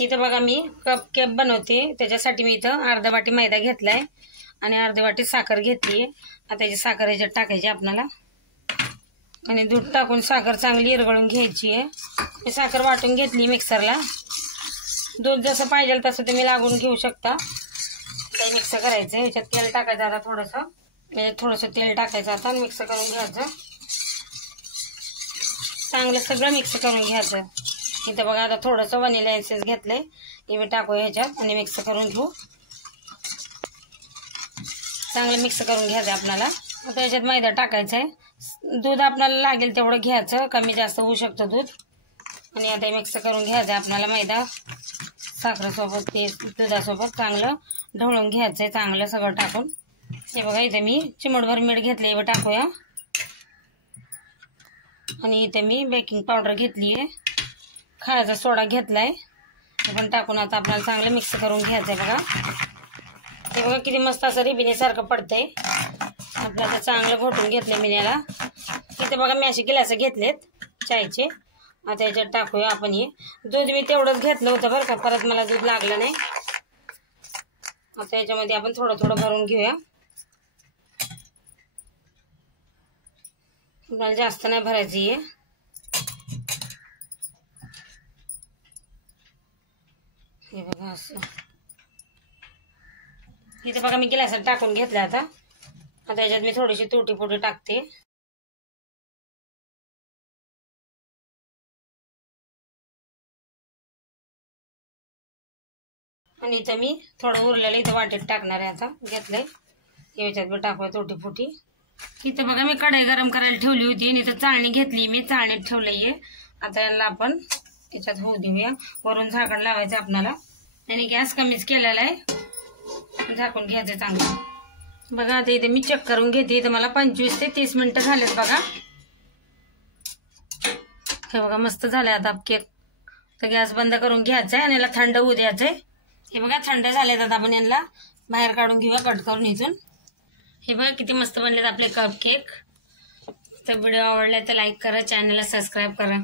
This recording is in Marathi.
इथं बघा मी कप केक बनवते, त्याच्यासाठी मी इथं अर्धा वाटी मैदा घेतलाय आणि अर्धी वाटी साखर घेतली. आता त्याची साखर ह्याच्यात टाकायची आपल्याला आणि दूध टाकून साखर चांगली इरगळून घ्यायची आहे. मी साखर वाटून घेतली मिक्सरला. दूध जसं पाहिजे तसं तुम्ही लागून घेऊ शकता. ते मिक्स करायचं. ह्याच्यात तेल टाकायचं आता थोडंसं तेल टाकायचं आता आणि मिक्स करून घ्यायचं. चांगलं सगळं मिक्स करून घ्यायचं. इथं बघा आता थोडंसं व्हॅनिला एसेन्स घेतलंय, हे मी टाकू ह्याच्यात आणि मिक्स करून घेऊ. चांगलं मिक्स करून घ्यायचं आपल्याला. आता ह्याच्यात मैदा टाकायचा आहे. दूध आपल्याला लागेल तेवढं घ्यायचं, कमी जास्त होऊ शकतं दूध. आणि आता मिक्स करून घ्यायचं आपल्याला मैदा साखरेसोबत ते दुधासोबत चांगलं ढवळून घ्यायचंय चांगलं सगळं टाकून. हे बघा इथे मी चिमूटभर मीठ घेतलंय, हे टाकूया. आणि इथे मी बेकिंग पावडर घेतली आहे, खायचा सोडा घेतलाय, हे पण टाकून आता आपल्याला चांगलं मिक्स करून घ्यायचंय. बघा हे बघा किती मस्त असं रिबिनीसारखं पडतंय. आपल्याला चांगलं घोटून घेतलंय मी याला. इथे बघा मी असे गिलास घेतलेत चायचे. आता याच्यात टाकूया आपण हे दूध. मी तेवढंच घेतलं होतं बरं का, परत मला दूध लागलं नाही. आता याच्यामध्ये आपण थोडं थोडं भरून घेऊया. आपल्याला जास्त नाही भरायची आहे. हे बघा असं. इथे बघा मी गिलासात टाकून घेतलं. आता याच्यात मी थोडीशी तुटी फुटी टाकते. आणि इथं मी थोडं उरलेलं इथं वाटेत टाकणार आहे. आता घेतलंय याच्यात मी टाकूया तुटी फुटी. इथं बघा मी कढई गरम करायला ठेवली होती आणि इथं चाळणी घेतली मी, चाळणीत ठेवलंय. आता याला आपण याच्यात होऊ देऊया. वरून झाकण लावायचं आपल्याला आणि गॅस कमीच केलेला आहे. झाकून घ्यायचं चांगलं. बघा आता इथे मी चेक करून घेते. इथं मला 25 ते 30 मिनिटं झालेत बघा. हे बघा मस्त झालंय आता केक. तर गॅस बंद करून घ्यायचा आहे आणि याला थंड होऊ द्यायचंय. हे बघा थंड झालेत. आता आपण यांना बाहेर काढून घेऊया कट करून इथून. हे बघा किती मस्त बनलेत आपले कप केक. तर व्हिडिओ आवडला तर लाईक करा, चॅनलला सबस्क्राईब करा.